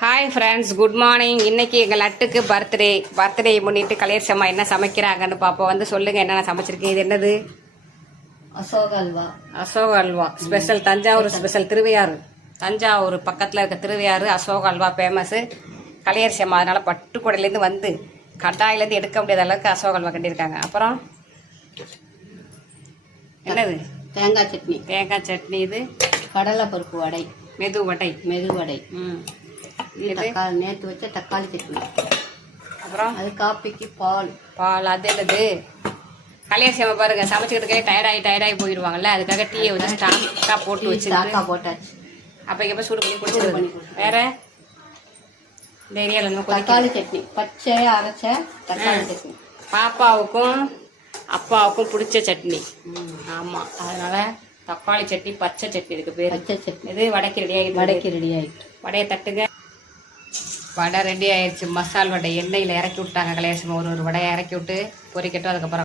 Hi friends, good morning. இன்னைக்கு எங்கள் லட்டுக்கு birthday முன்னிட்டு கலையரசி அம்மா என்ன சமைக்கிறாங்கன்னு பார்ப்போம். வந்து சொல்லுங்க என்னென்ன சமைச்சிருக்கீங்க. இது என்னது? அசோக அல்வா ஸ்பெஷல். தஞ்சாவூர் ஸ்பெஷல். தஞ்சாவூர் பக்கத்தில் இருக்க திருவையாறு அசோக அல்வா ஃபேமஸு. கலையரசி அம்மா அதனால் பட்டுக்கோடையிலேருந்து வந்து கடாயிலேருந்து எடுக்க முடியாத அளவுக்கு அசோக அல்வா கட்டியிருக்காங்க. அப்புறம் என்னது? தேங்காய் சட்னி. இது கடலைப்பருப்பு வடை, மெதுவடை. நேற்று வச்ச தக்காளி சட்னி. அப்புறம் அது காப்பிக்கு பால். அது என்னது? கலையரசி அம்மா பாருங்க, சமைச்சுக்கிட்டு டயர்டாகி போயிடுவாங்கல்ல, அதுக்காக டீயை வந்து ஸ்டாக்கா போட்டு போட்டாச்சு. அப்போ இங்கே போய் சூடு பண்ணி குடிச்சிருக்கோம். வேற இந்த ஏரியாவில் தக்காளி சட்னி, பச்சையா அரைச்ச தக்காளி சட்னி. பாப்பாவுக்கும் அப்பாவுக்கும் பிடிச்ச சட்னி. ஆமாம், அதனால தக்காளி சட்னி, பச்சை சட்னி. இதுக்கு பேர் பச்சை சட்னி. இது வடைக்கு ரெடி ஆகிட்டு. வடையை தட்டுங்க. வடை ரெடி ஆயிடுச்சு. மசால் வடை எண்ணெயில் இறக்கி விட்டாங்க கலையரசி. ஒரு வடையை இறக்கி விட்டு பொரிக்கட்டும். அதுக்கப்புறம்